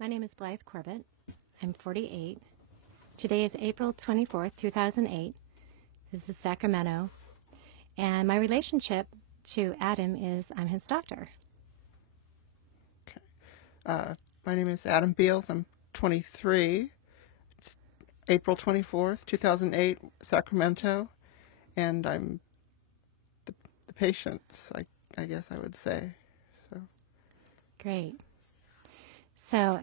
My name is Blythe Corbett. I'm 48. Today is April 24th, 2008. This is Sacramento. And my relationship to Adam is I'm his doctor. Okay. My name is Adam Beals. I'm 23. It's April 24th, 2008, Sacramento. And I'm the patient, I guess I would say. So. Great. So,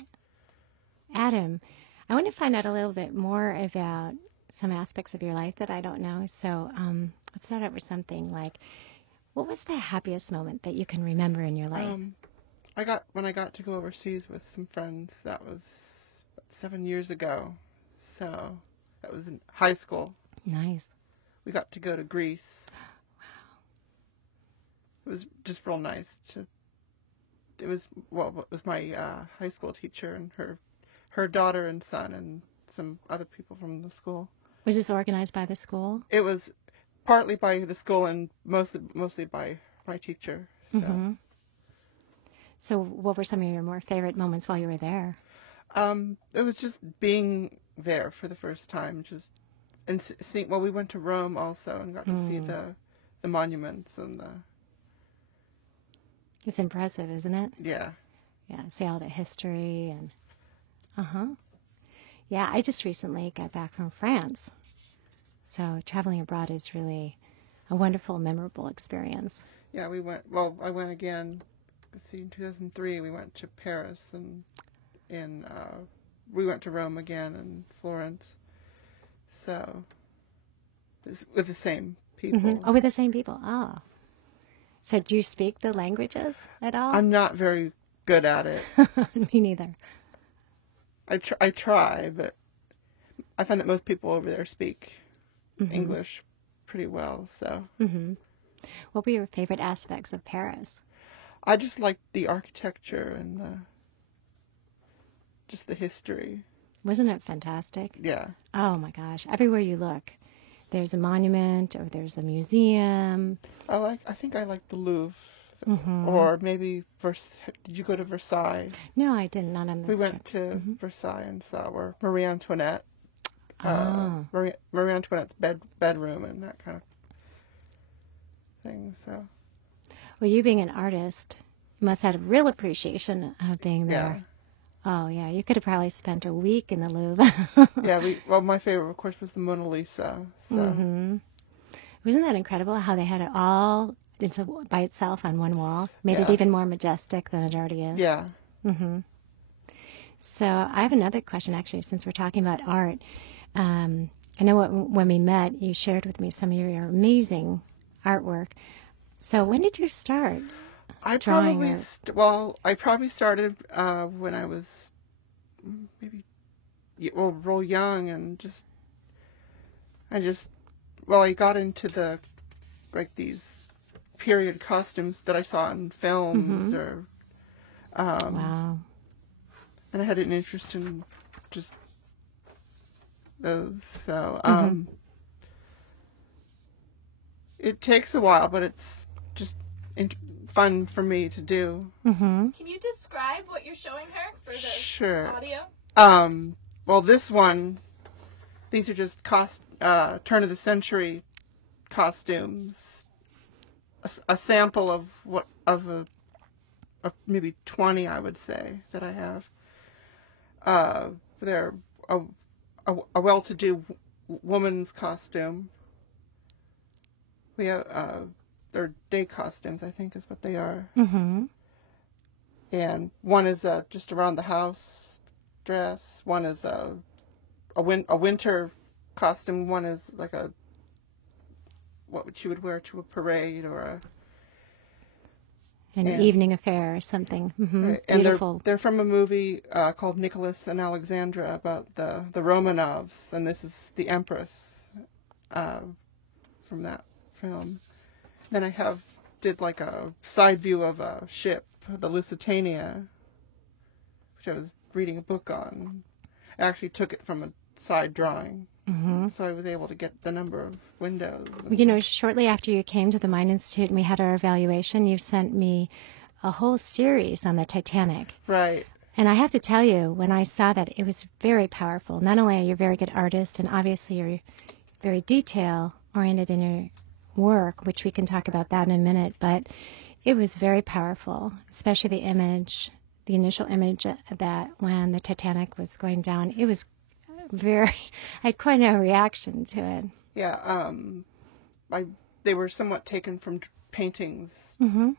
Adam, I want to find out a little bit more about some aspects of your life that I don't know. So, let's start out with something like, what was the happiest moment that you can remember in your life? When I got to go overseas with some friends. That was 7 years ago. So that was in high school. Nice. We got to go to Greece. Wow. It was just real nice it was my high school teacher and her daughter and son and some other people from the school. Was this organized by the school? It was partly by the school and mostly by my teacher. So. Mm-hmm. So what were some of your more favorite moments while you were there? It was just being there for the first time, and seeing. Well, we went to Rome also and got to see the monuments and the. It's impressive, isn't it? Yeah. Yeah, see all the history and. Yeah, I just recently got back from France, so traveling abroad is really a wonderful, memorable experience. Yeah, we went. Well, I went again. Let's see, in 2003 we went to Paris and we went to Rome again and Florence. So with the same people. Mm-hmm. Oh, with the same people. Oh. So do you speak the languages at all? I'm not very good at it. Me neither. I try, but I find that most people over there speak English pretty well. So. Mm-hmm. What were your favorite aspects of Paris? I just liked the architecture and just the history. Wasn't it fantastic? Yeah. Oh my gosh! Everywhere you look, there's a monument or there's a museum. I think I like the Louvre, or maybe Did you go to Versailles? No, I didn't. Not on this We trip. went to Versailles and saw where Marie Antoinette, Marie Antoinette's bedroom and that kind of thing. So. Well, you being an artist, you must have had a real appreciation of being there. Yeah. Oh yeah, you could have probably spent a week in the Louvre. Yeah. My favorite, of course, was the Mona Lisa. So. Wasn't that incredible how they had it all by itself on one wall? Made it Yeah. even more majestic than it already is. Yeah. So I have another question, actually, since we're talking about art. I know when we met, you shared with me some of your amazing artwork. So when did you start drawing art? I probably started when I was maybe real young, and I got into these period costumes that I saw in films or Wow. and I had an interest in just those. So it takes a while, but it's just fun for me to do. Can you describe what you're showing her for the Sure. audio? Well, these are just turn of the century costumes. A sample of maybe 20, I would say, that I have. They're a well-to-do woman's costume. We have they're day costumes, I think, is what they are. And one is just around the house dress. One is a winter costume. One is like what you would wear to a parade or An evening affair or something. Right. And Beautiful. they're from a movie called Nicholas and Alexandra about the Romanovs, and this is the Empress from that film. Then I did like a side view of a ship, the Lusitania, which I was reading a book on. I actually took it from a side drawing, so I was able to get the number of windows. You know, shortly after you came to the Mine Institute and we had our evaluation, you sent me a whole series on the Titanic. Right. And I have to tell you, when I saw that, it was very powerful. Not only are you a very good artist, and obviously you're very detail-oriented in your work, which we can talk about that in a minute, but it was very powerful, especially the image, the initial image that when the Titanic was going down. It was very, I had quite a reaction to it. Yeah, they were somewhat taken from paintings in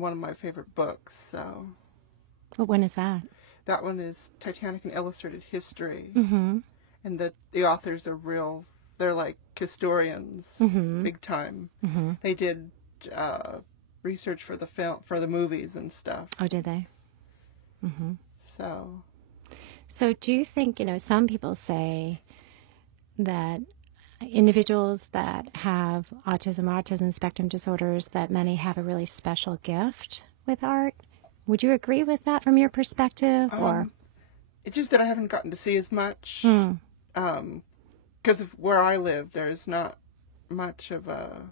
one of my favorite books. So, What one is that? that one is Titanic: An Illustrated History, and the authors are real. They're like historians, big time. They did research for the film, for the movies and stuff. Oh, did they? So, Do you think, some people say that individuals that have autism spectrum disorders, that many have a really special gift with art. Would you agree with that from your perspective? Or it's just that I haven't gotten to see as much. Because of where I live, there's not much of a...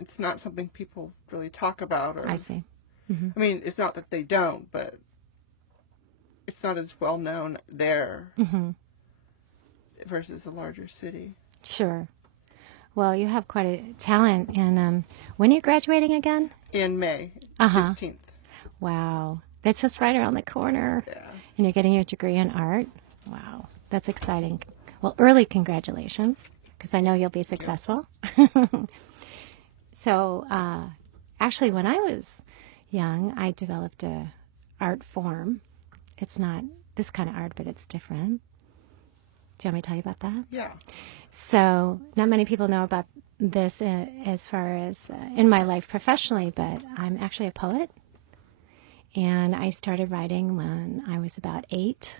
It's not something people really talk about. Or, I see. I mean, it's not that they don't, but it's not as well known there versus a larger city. Sure. Well, you have quite a talent. And when are you graduating again? In May 16th. Wow. That's just right around the corner. Yeah. And you're getting your degree in art. Wow. That's exciting. Well, early congratulations, because I know you'll be successful. So, actually, when I was young, I developed a art form. It's not this kind of art, but it's different. Do you want me to tell you about that? Yeah. So, not many people know about this as far as in my life professionally, but I'm actually a poet. And I started writing when I was about 8.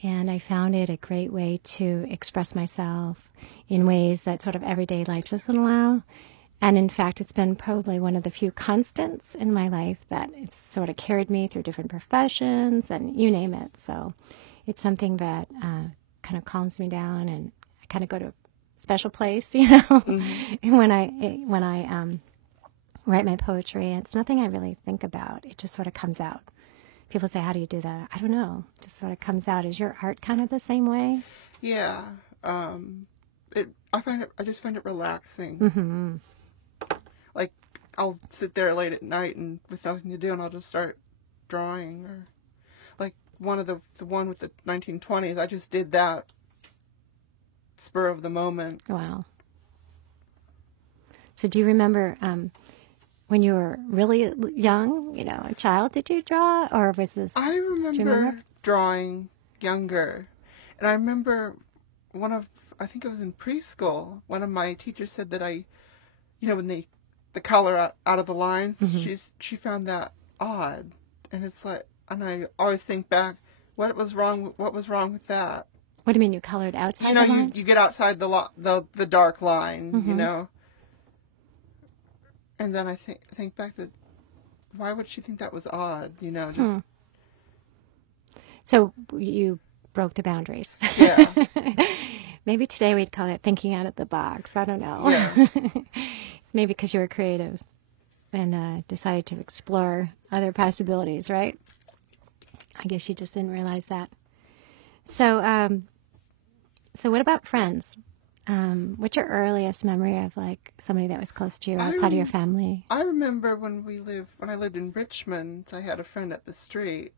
And I found it a great way to express myself in ways that sort of everyday life doesn't allow. And in fact, it's been probably one of the few constants in my life that it's sort of carried me through different professions and you name it. So it's something that kind of calms me down, and I kind of go to a special place, And when I write my poetry, it's nothing I really think about. It just sort of comes out. People say, how do you do that? I don't know. It just sort of comes out. Is your art kind of the same way? Yeah. I just find it relaxing. Like, I'll sit there late at night and with nothing to do, and I'll just start drawing. Or like the one with the 1920s, I just did that spur of the moment. Wow. So do you remember when you were really young, a child, did you draw? Or was this... I remember drawing younger. And I remember I think it was in preschool, one of my teachers said that when the color out of the lines, she found that odd. And it's like, and I always think back, what was wrong with that? What do you mean you colored outside the lines? You get outside the dark line, And then I think back that, why would she think that was odd? Just... So you broke the boundaries. Yeah. Maybe today we'd call it thinking out of the box. I don't know. Yeah. It's maybe because you were creative and decided to explore other possibilities, right? I guess you just didn't realize that. So, so what about friends? What's your earliest memory of like somebody that was close to you outside of your family? I remember when I lived in Richmond, I had a friend up the street,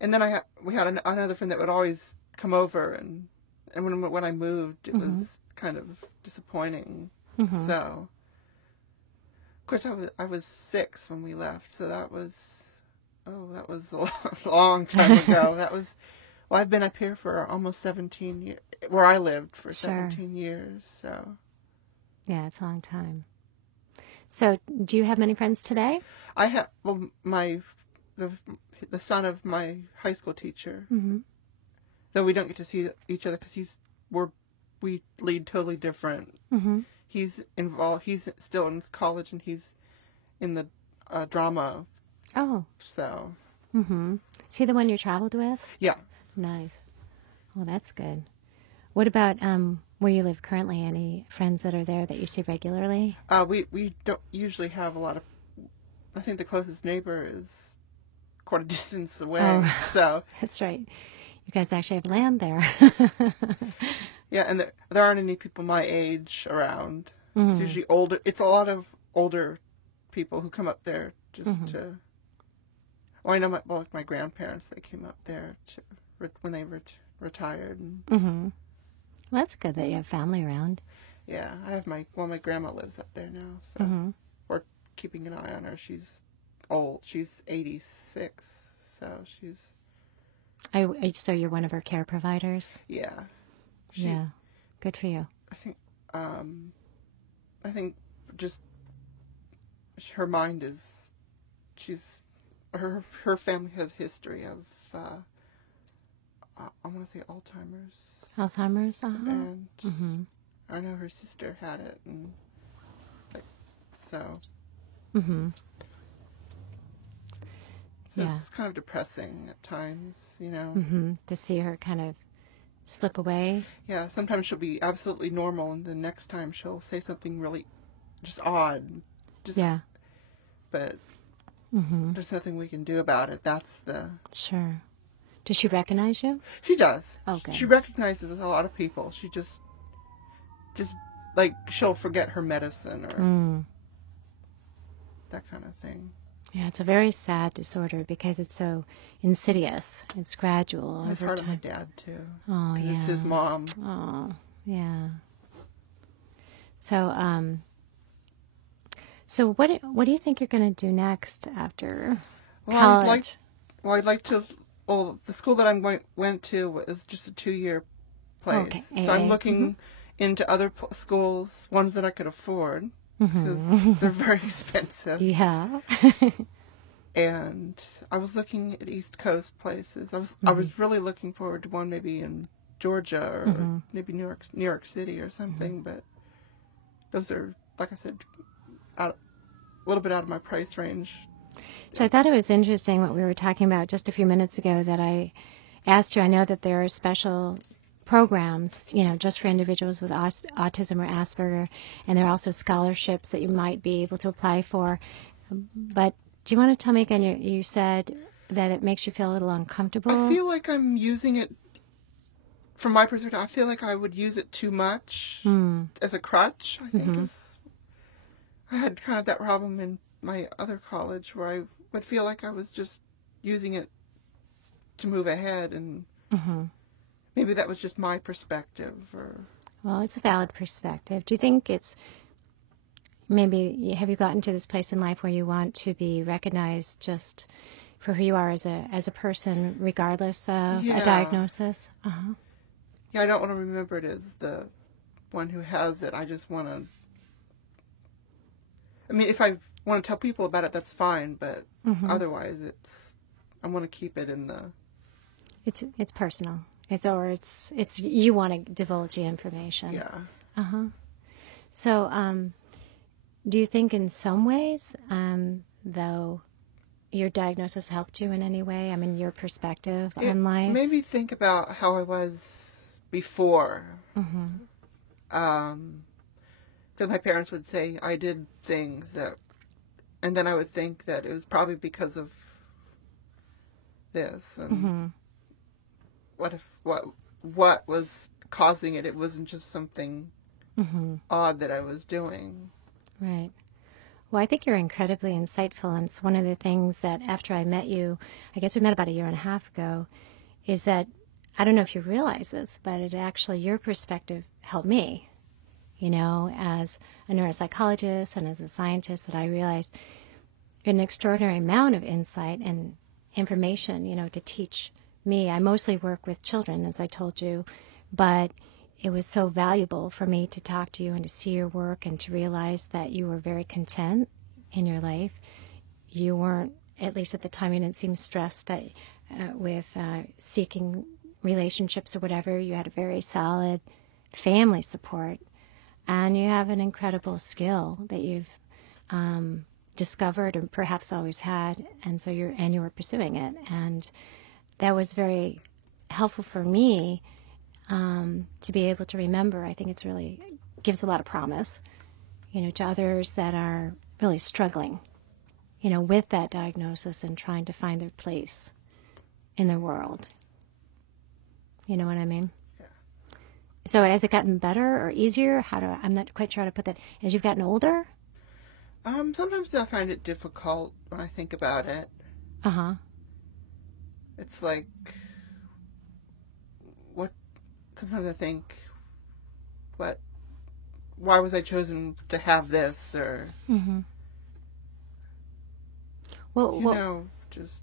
and then we had another friend that would always come over, and when I moved, it was kind of disappointing. So, of course, I was 6 when we left, so that was a long time ago. Well, I've been up here for almost 17 years, where I lived for 17 years, so. Yeah, it's a long time. So, do you have many friends today? I have, well, the son of my high school teacher, though we don't get to see each other because we lead totally different. He's still in college, and he's in the drama. Oh. So. Is he the one you traveled with? Yeah. Nice. Well, that's good. What about where you live currently? Any friends that are there that you see regularly? We don't usually have a lot of... I think the closest neighbor is quite a distance away. Oh. So That's right. You guys actually have land there. yeah, and there aren't any people my age around. It's usually older. It's a lot of older people who come up there just to. Well, I know my grandparents. They came up there when they retired. And, Well, that's good that you have family around. yeah, I have my grandma lives up there now, so we're keeping an eye on her. She's old. She's 86, so she's. So you're one of her care providers? Yeah. Yeah. Good for you. I think just her mind is. Her family has a history of. I want to say Alzheimer's? and I know her sister had it, and so. So Yeah. it's kind of depressing at times, To see her kind of slip away. Yeah, sometimes she'll be absolutely normal, and the next time she'll say something really just odd. Yeah. But there's nothing we can do about it. That's the... Sure. Does she recognize you? She does. Okay. She recognizes a lot of people. She just like, she'll forget her medicine or that kind of thing. Yeah, it's a very sad disorder because it's so insidious. It's gradual It's over hard on my time. dad, too. Oh, 'Cause yeah. it's his mom. Oh, yeah. So, what do you think you're going to do next after college? I'd like to... Well, the school that I went to was just a 2-year place. Okay, So I'm AA. looking into other schools, ones that I could afford, because they're very expensive. Yeah. And I was looking at East Coast places. I was really looking forward to one maybe in Georgia or maybe New York City or something. But those are, like I said, a little bit out of my price range. So I thought it was interesting what we were talking about just a few minutes ago that I asked you. I know that there are special programs, just for individuals with autism or Asperger, and there are also scholarships that you might be able to apply for. But do you want to tell me again, you said that it makes you feel a little uncomfortable? I feel like I'm using it, from my perspective, I feel like I would use it too much as a crutch, I think. I had kind of that problem in my other college where I would feel like I was just using it to move ahead, and maybe that was just my perspective. Well, it's a valid perspective. Do you think it's have you gotten to this place in life where you want to be recognized just for who you are as a person, regardless of a diagnosis? Yeah, I don't want to remember it as the one who has it. I just want to... I mean, if I want to tell people about it, that's fine, but otherwise I want to keep it in the... It's personal. It's you want to divulge the information. Yeah. So, do you think in some ways, though, your diagnosis helped you in any way? I mean, your perspective on life? It made me think about how I was before. Because my parents would say I did things that... And then I would think that it was probably because of this. And what was causing it? It wasn't just something odd that I was doing. Right. Well, I think you're incredibly insightful, and it's one of the things that after I met you, I guess we met about 1.5 years ago, is that, I don't know if you realize this, but it actually, your perspective helped me, as a neuropsychologist and as a scientist, that I realized an extraordinary amount of insight and information, to teach me. I mostly work with children, as I told you, but it was so valuable for me to talk to you and to see your work and to realize that you were very content in your life. You weren't, at least at the time, you didn't seem stressed with seeking relationships or whatever. You had a very solid family support, and you have an incredible skill that you've discovered or perhaps always had, and so you were pursuing it, and that was very helpful for me. To be able to remember. I think it's really gives a lot of promise, to others that are really struggling with that diagnosis and trying to find their place in the world. You know what I mean? Yeah. So has it gotten better or easier? I'm not quite sure how to put that. As you've gotten older? Sometimes I find it difficult when I think about it. Uh-huh. It's like, sometimes I think, why was I chosen to have this? Or, Mm-hmm. Well, just,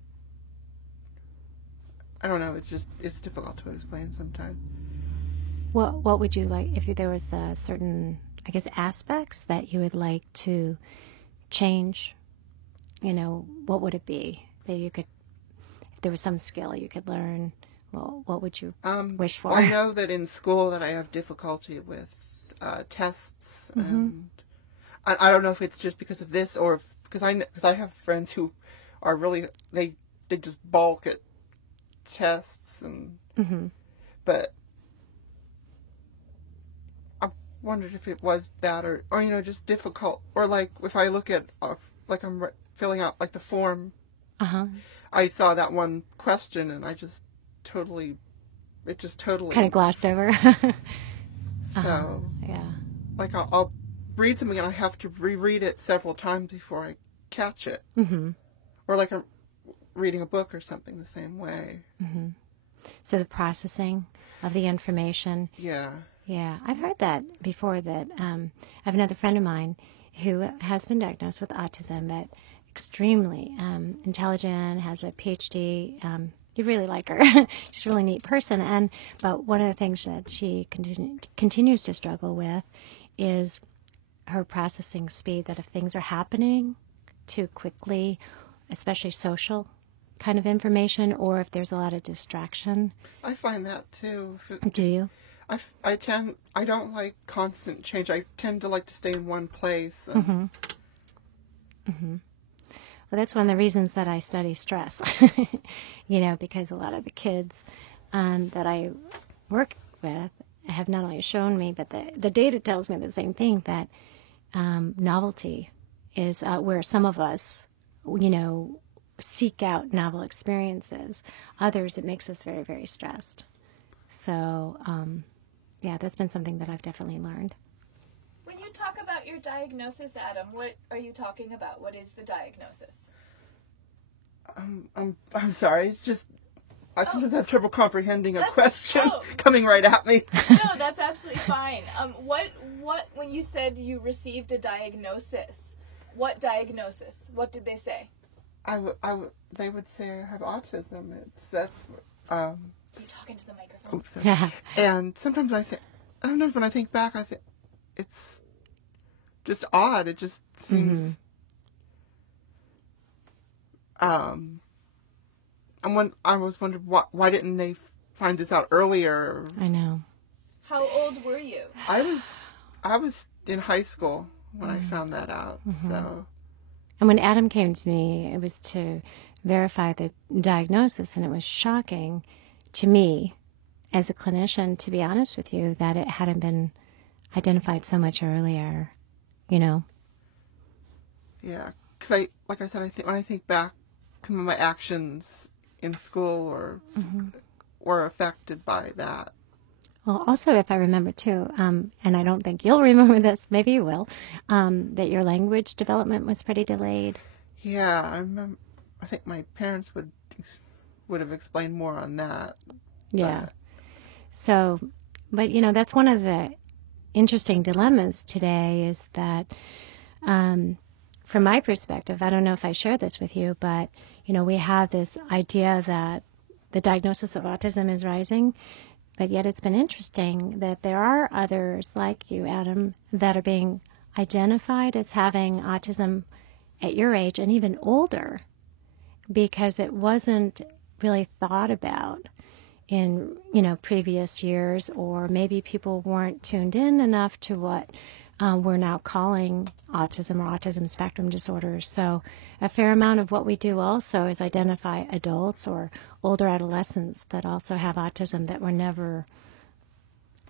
I don't know, it's difficult to explain sometimes. what would you like, if there was a certain, I guess, aspects that you would like to change? What would it be that you could, if there was some skill you could learn, well, what would you wish for? I know that in school that I have difficulty with tests, and I don't know if it's just because of this or because I have friends who are really, they just balk at tests, and but I wondered if it was bad or just difficult, or like if I look at like I'm filling out like the form, I saw that one question and I just totally kind of glossed over. So Yeah. like I'll read something and I have to reread it several times before I catch it. Or like I'm reading a book or something the same way. So the processing of the information. Yeah. Yeah, I've heard that before. That I have another friend of mine who has been diagnosed with autism, but extremely intelligent, has a PhD. You really like her. She's a really neat person. But one of the things that she continues to struggle with is her processing speed, that if things are happening too quickly, especially social kind of information, or if there's a lot of distraction. I find that too. Do you? I don't like constant change. I tend to like to stay in one place. Well, that's one of the reasons that I study stress, because a lot of the kids that I work with have not only shown me, but the data tells me the same thing, that novelty is where some of us, seek out novel experiences. Others, it makes us very, very stressed. So, yeah, that's been something that I've definitely learned. When you talk about your diagnosis, Adam, what are you talking about? What is the diagnosis? I'm sorry. It's just I sometimes have trouble comprehending a question oh. coming right at me. No, that's absolutely fine. What when you said you received a diagnosis, what diagnosis? What did they say? They would say I have autism. That's You're talking to the microphone. Oops. Sorry. And sometimes when I think back, I think it's just odd. It just seems. I was wondering why didn't they find this out earlier? I know. How old were you? I was in high school when I found that out. So. And when Adam came to me, it was to verify the diagnosis, and it was shocking to me as a clinician, to be honest with you, that it hadn't been identified so much earlier, Yeah, because like I said, when I think back, some of my actions in school were affected by that. Well, also, if I remember too, and I don't think you'll remember this, maybe you will, that your language development was pretty delayed. Yeah, I remember. I think my parents would have explained more on that. Yeah. So, but that's one of the interesting dilemmas today, is that, from my perspective, I don't know if I share this with you, but we have this idea that the diagnosis of autism is rising. But yet it's been interesting that there are others like you, Adam, that are being identified as having autism at your age and even older, because it wasn't really thought about in, previous years, or maybe people weren't tuned in enough to what we're now calling autism or autism spectrum disorders. So a fair amount of what we do also is identify adults or older adolescents that also have autism that were never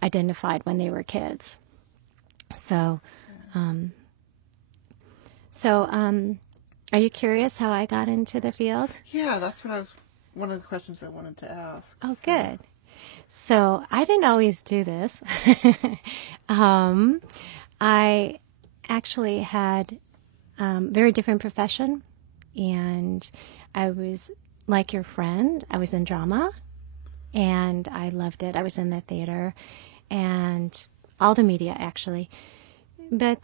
identified when they were kids. So, Are you curious how I got into the field? Yeah, that's what I was. One of the questions I wanted to ask. Oh, so. good. So I didn't always do this. I actually had very different profession, and I was like your friend. I was in drama, and I loved it. I was in the theater, and all the media actually. But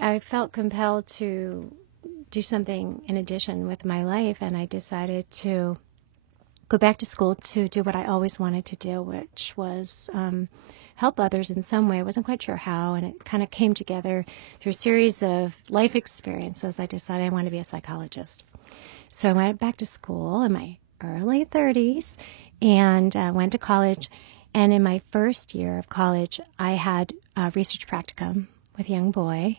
I felt compelled to do something in addition with my life, and I decided to go back to school to do what I always wanted to do, which was help others in some way. I wasn't quite sure how, and it kind of came together through a series of life experiences. I decided I wanted to be a psychologist. So I went back to school in my early 30s and went to college. And in my first year of college, I had a research practicum with a young boy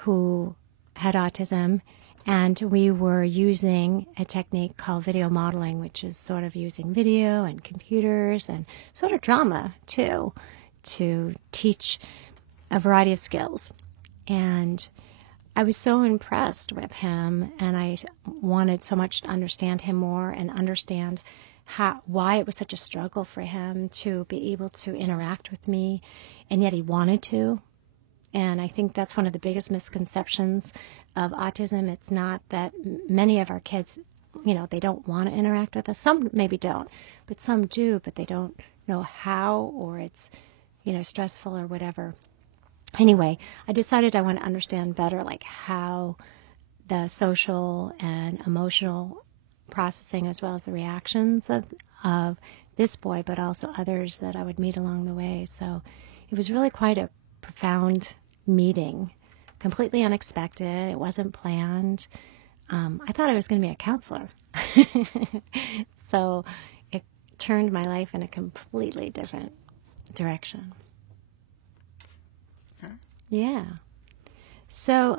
who had autism. And we were using a technique called video modeling, which is sort of using video and computers and sort of drama, too, to teach a variety of skills. And I was so impressed with him, and I wanted so much to understand him more and understand why it was such a struggle for him to be able to interact with me, and yet he wanted to. And I think that's one of the biggest misconceptions of autism. It's not that many of our kids, they don't want to interact with us. Some maybe don't, but some do, but they don't know how, or it's, stressful or whatever. Anyway, I decided I want to understand better, like how the social and emotional processing, as well as the reactions of this boy, but also others that I would meet along the way. So it was really quite a profound meeting, completely unexpected. It wasn't planned. I thought I was going to be a counselor. So it turned my life in a completely different direction. Okay. Yeah. So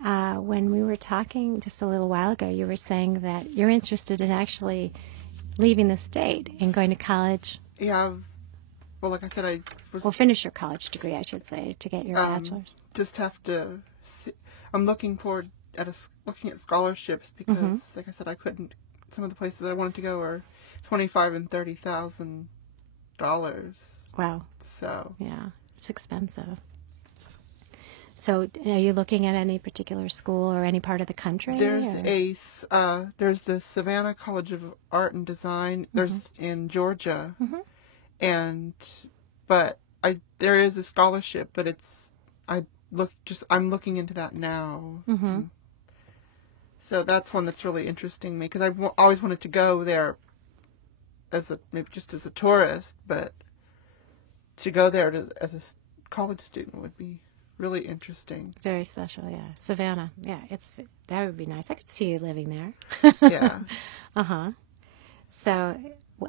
when we were talking just a little while ago, you were saying that you're interested in actually leaving the state and going to college. Yeah. Well, like I said, I was. Well, finish your college degree, I should say, to get your bachelor's. Just have to. I'm looking forward looking at scholarships because, like I said, I couldn't. Some of the places I wanted to go are $25,000 and $30,000. Wow. So. Yeah, it's expensive. So, are you looking at any particular school or any part of the country? There's there's the Savannah College of Art and Design. There's in Georgia. But there is a scholarship, but I'm looking into that now. So that's one that's really interesting me because I've always wanted to go there maybe just as a tourist, but to go there as a college student would be really interesting. Very special, yeah. Savannah, yeah, that would be nice. I could see you living there. Yeah. So,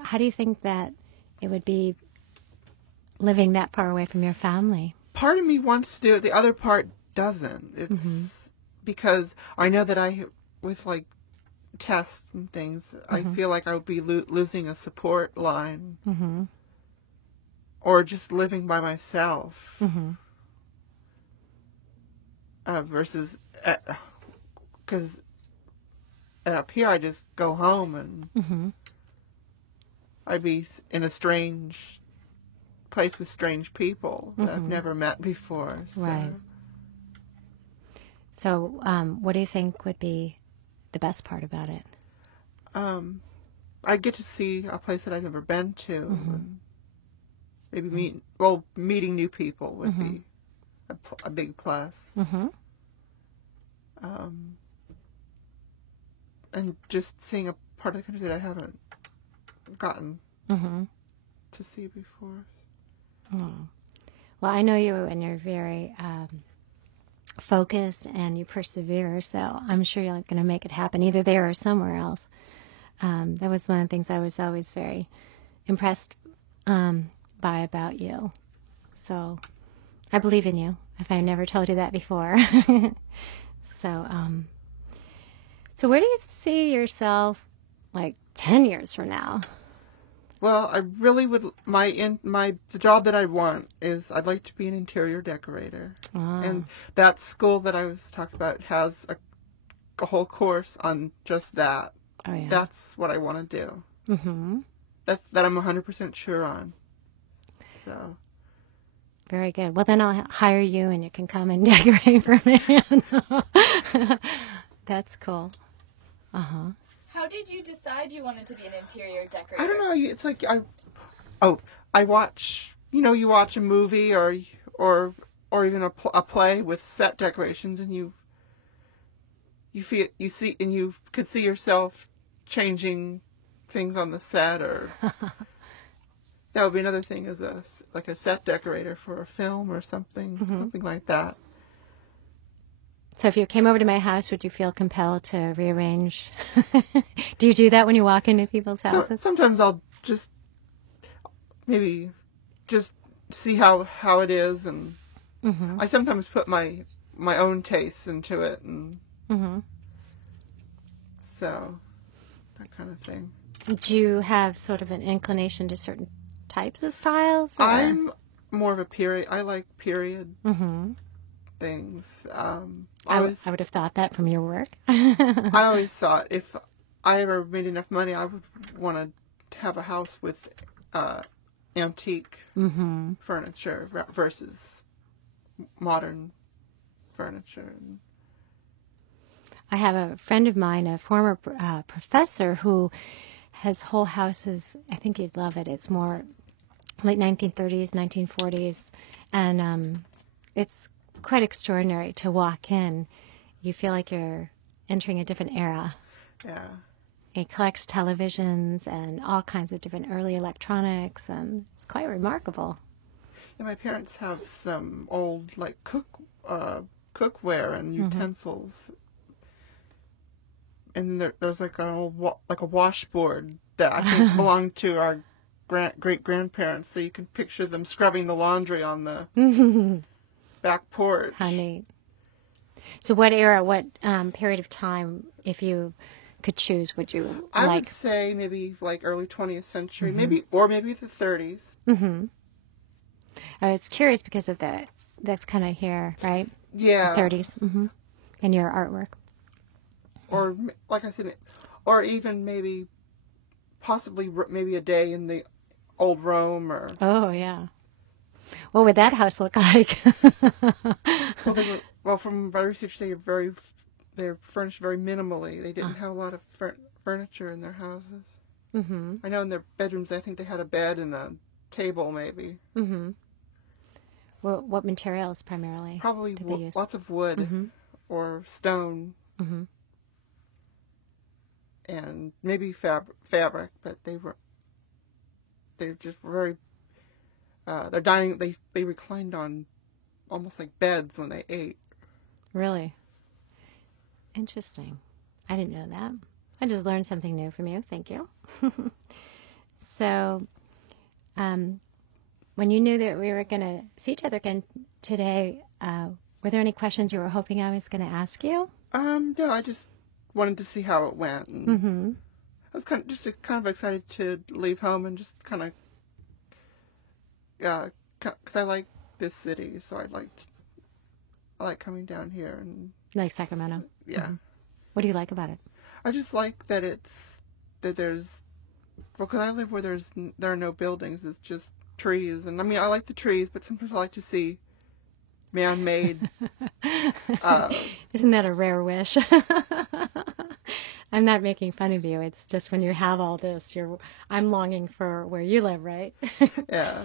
how do you think that it would be living that far away from your family? Part of me wants to do it. The other part doesn't. It's because I know that with like tests and things, I feel like I would be losing a support line. Or just living by myself. Versus, because up here I just go home and I'd be in a strange place with strange people that I've never met before. So. Right. So, what do you think would be the best part about it? I get to see a place that I've never been to. And maybe meeting new people would be a big plus. And just seeing a part of the country that I haven't gotten to see before. Oh. Well, I know you, and you're very focused, and you persevere, so I'm sure you're going to make it happen, either there or somewhere else. That was one of the things I was always very impressed by about you. So I believe in you, if I never told you that before. So where do you see yourself, like, 10 years from now? Well, I really would. The job that I want is I'd like to be an interior decorator, and that school that I was talking about has a a whole course on just that. Oh, yeah. That's what I want to do. Mm-hmm. That I'm 100% sure on. So. Very good. Well, then I'll hire you and you can come and decorate for me. That's cool. Uh-huh. How did you decide you wanted to be an interior decorator? I don't know. It's like I watch. You watch a movie or even a play with set decorations, and you could see yourself changing things on the set, or that would be another thing as a set decorator for a film or something, something like that. So if you came over to my house, would you feel compelled to rearrange? Do you do that when you walk into people's houses? Sometimes I'll just maybe just see how it is, and I sometimes put my own tastes into it, and so that kind of thing. Do you have sort of an inclination to certain types of styles? Or? I'm more of a period. I like period things. I would have thought that from your work. I always thought if I ever made enough money, I would want to have a house with antique furniture versus modern furniture. I have a friend of mine, a former professor, who has whole houses. I think you'd love it. It's more late 1930s, 1940s, and it's quite extraordinary to walk in. You feel like you're entering a different era. Yeah. He collects televisions and all kinds of different early electronics, and it's quite remarkable. Yeah, my parents have some old cookware and utensils, and there's like an old a washboard that I think belonged to our great grandparents. So you can picture them scrubbing the laundry on the back porch. How neat. So what era, what period of time, if you could choose, would you I like? would say maybe like early 20th century, maybe the 30s. I was curious because of that's kind of here, right? Yeah. The 30s. And your artwork. Or like I said, or even possibly maybe a day in the old Rome, or. Oh yeah. What would that house look like? Well, from my research, they're furnished very minimally. They didn't have a lot of furniture in their houses. I know in their bedrooms, I think they had a bed and a table, maybe. Well, what materials primarily? Probably did they use? Lots of wood or stone, and maybe fabric. But they just very. Their dining, they reclined on almost like beds when they ate. Really? Interesting. I didn't know that. I just learned something new from you. Thank you. So, when you knew that we were going to see each other again today, were there any questions you were hoping I was going to ask you? No, I just wanted to see how it went. And I was kind of excited to leave home and just kind of, because I like this city, so I like coming down here and. Like Sacramento? Yeah. What do you like about it? I just like that there's, well, because I live where there are no buildings, it's just trees. And I mean, I like the trees, but sometimes I like to see man-made. Isn't that a rare wish? I'm not making fun of you. It's just when you have all this, I'm longing for where you live, right? Yeah.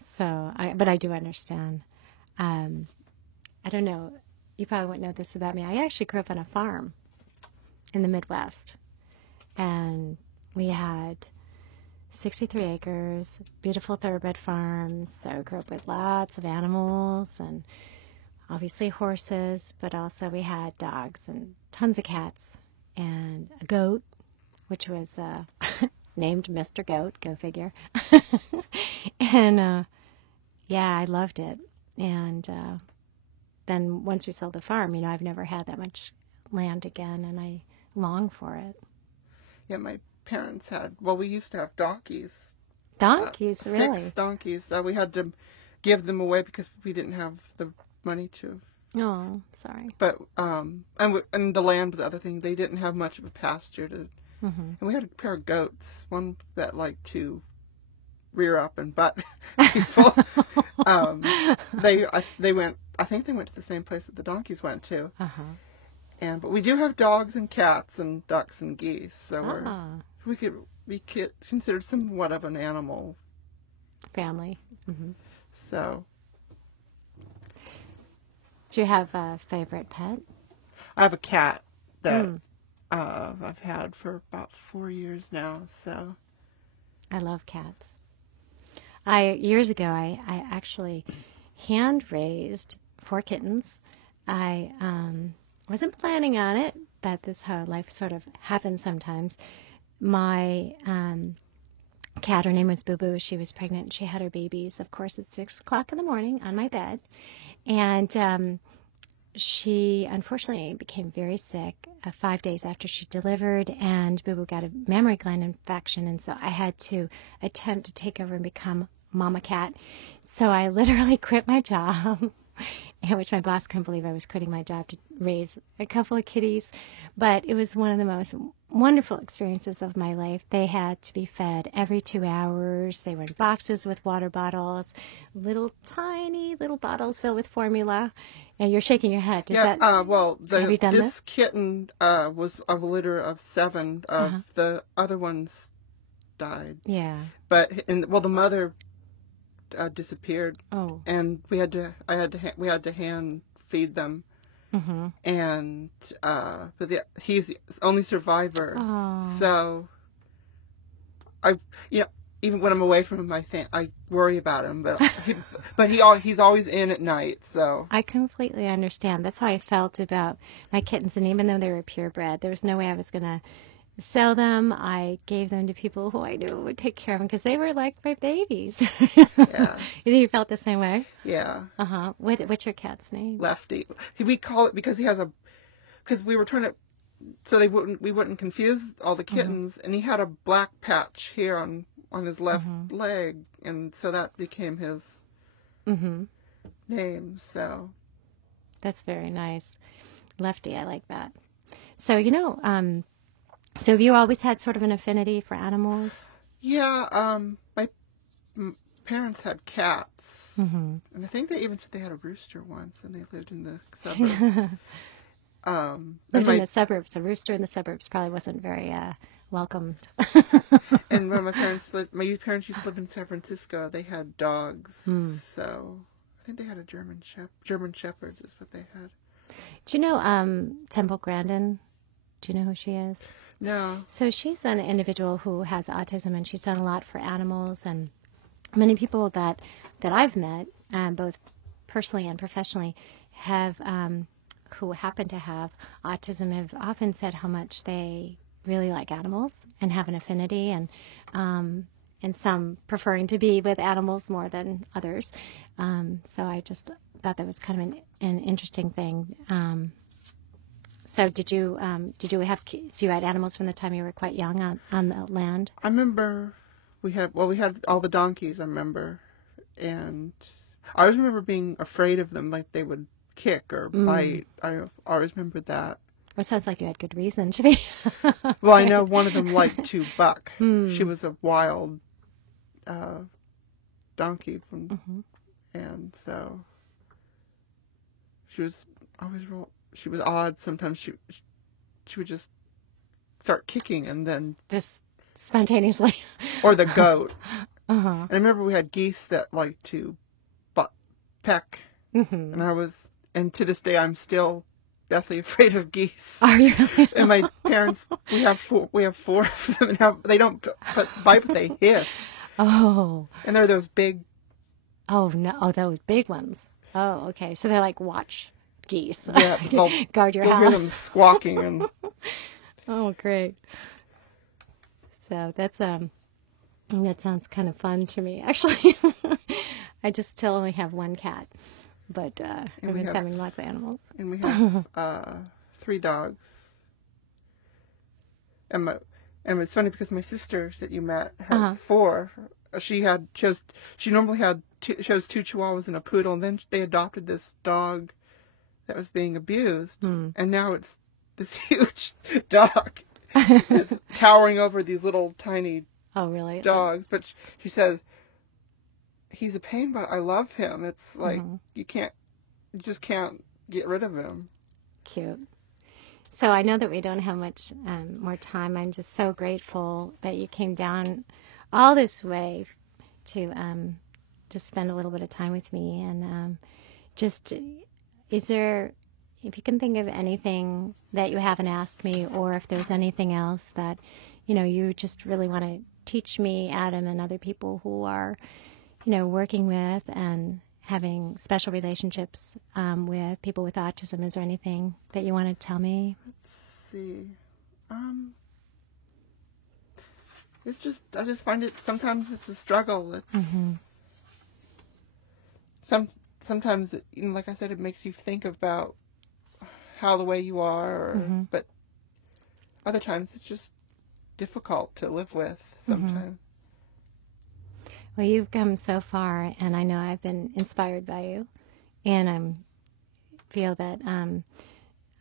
So, but I do understand. I don't know. You probably wouldn't know this about me. I actually grew up on a farm in the Midwest. And we had 63 acres, beautiful thoroughbred farms. So I grew up with lots of animals and obviously horses, but also we had dogs and tons of cats and a goat, which was named Mr. Goat, go figure. And yeah, I loved it. And then once we sold the farm, I've never had that much land again, and I long for it. Yeah, my parents we used to have donkeys. Donkeys, really? 6 donkeys. We had to give them away because we didn't have the money to Oh, sorry. But and the land was the other thing. They didn't have much of a pasture to, and we had a pair of goats. One that liked to rear up and butt people. They went. I think they went to the same place that the donkeys went to. But we do have dogs and cats and ducks and geese. So we could be considered somewhat of an animal family. So. Do you have a favorite pet? I have a cat that I've had for about 4 years now. So I love cats. Years ago, I actually hand raised 4 kittens. I wasn't planning on it, but this is how life sort of happens sometimes. My cat, her name was Boo Boo. She was pregnant. She had her babies, of course, at 6 o'clock in the morning on my bed. And she unfortunately became very sick 5 days after she delivered, and Boo Boo got a mammary gland infection, and so I had to attempt to take over and become Mama Cat. So I literally quit my job, which my boss couldn't believe I was quitting my job to raise a couple of kitties. But it was one of the most wonderful experiences of my life. They had to be fed every 2 hours. They were in boxes with water bottles, tiny little bottles filled with formula. And you're shaking your head. Have you done this kitten was a litter of 7. The other ones died. Yeah. But the mother disappeared. Oh. And we had to hand feed them. And he's the only survivor. Oh. So even when I'm away from him, I worry about him. But he's always in at night. So I completely understand. That's how I felt about my kittens. And even though they were purebred, there was no way I was going to sell them. I gave them to people who I knew would take care of them because they were like my babies. Yeah. You felt the same way? Yeah. What's your cat's name? Lefty. We call it because because we were trying to, so we wouldn't confuse all the kittens, and he had a black patch here on his left leg, and so that became his name. So that's very nice. Lefty, I like that. So so have you always had sort of an affinity for animals? Yeah, my parents had cats, and I think they even said they had a rooster once, and they lived in the suburbs. Lived in the suburbs. A rooster in the suburbs probably wasn't very welcomed. And when my parents used to live in San Francisco, they had dogs. So I think they had a German Shepherds is what they had. Do you know Temple Grandin? Do you know who she is? No. So she's an individual who has autism, and she's done a lot for animals. And many people that I've met, both personally and professionally, who happen to have autism have often said how much they really like animals and have an affinity, and some preferring to be with animals more than others. So I just thought that was kind of an interesting thing. So did you you had animals from the time you were quite young on the land? I remember we had all the donkeys, I remember, and I always remember being afraid of them, like they would kick or bite. I always remembered that. Well, it sounds like you had good reason to be. Well, I know one of them liked to buck. She was a wild donkey, and so she was always she was odd. Sometimes she would just start kicking and then just spontaneously. Or the goat. And I remember we had geese that liked to peck, and to this day I'm still deathly afraid of geese. Are you? And my parents, we have 4 of them, and they don't bite, but they hiss. Oh. And they're those big. Oh no! Oh, those big ones. Oh, okay. So they're like watch geese. Yeah, guard your house. house. You'll hear them squawking and. Oh, great. So that's that sounds kind of fun to me, actually. I just still only have 1 cat, but I've been having lots of animals. And we have 3 dogs. And it's funny because my sister that you met has 4. She normally had 2 Chihuahuas and a poodle, and then they adopted this dog that was being abused, and now it's this huge dog. It's towering over these little tiny Oh, really? dogs. But she says, he's a pain, but I love him. It's like you just can't get rid of him. Cute. So I know that we don't have much more time. I'm just so grateful that you came down all this way to spend a little bit of time with me. And just, is there, if you can think of anything that you haven't asked me, or if there's anything else that, you just really want to teach me, Adam, and other people who are, working with and having special relationships with people with autism, is there anything that you want to tell me? Let's see. I just find it, sometimes it's a struggle. It's sometimes, like I said, it makes you think about how the way you are, but other times it's just difficult to live with sometimes. Well, you've come so far, and I know I've been inspired by you, and I feel that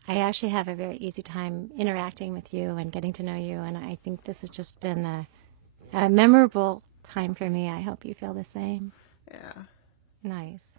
I actually have a very easy time interacting with you and getting to know you, and I think this has just been a memorable time for me. I hope you feel the same. Yeah. Nice.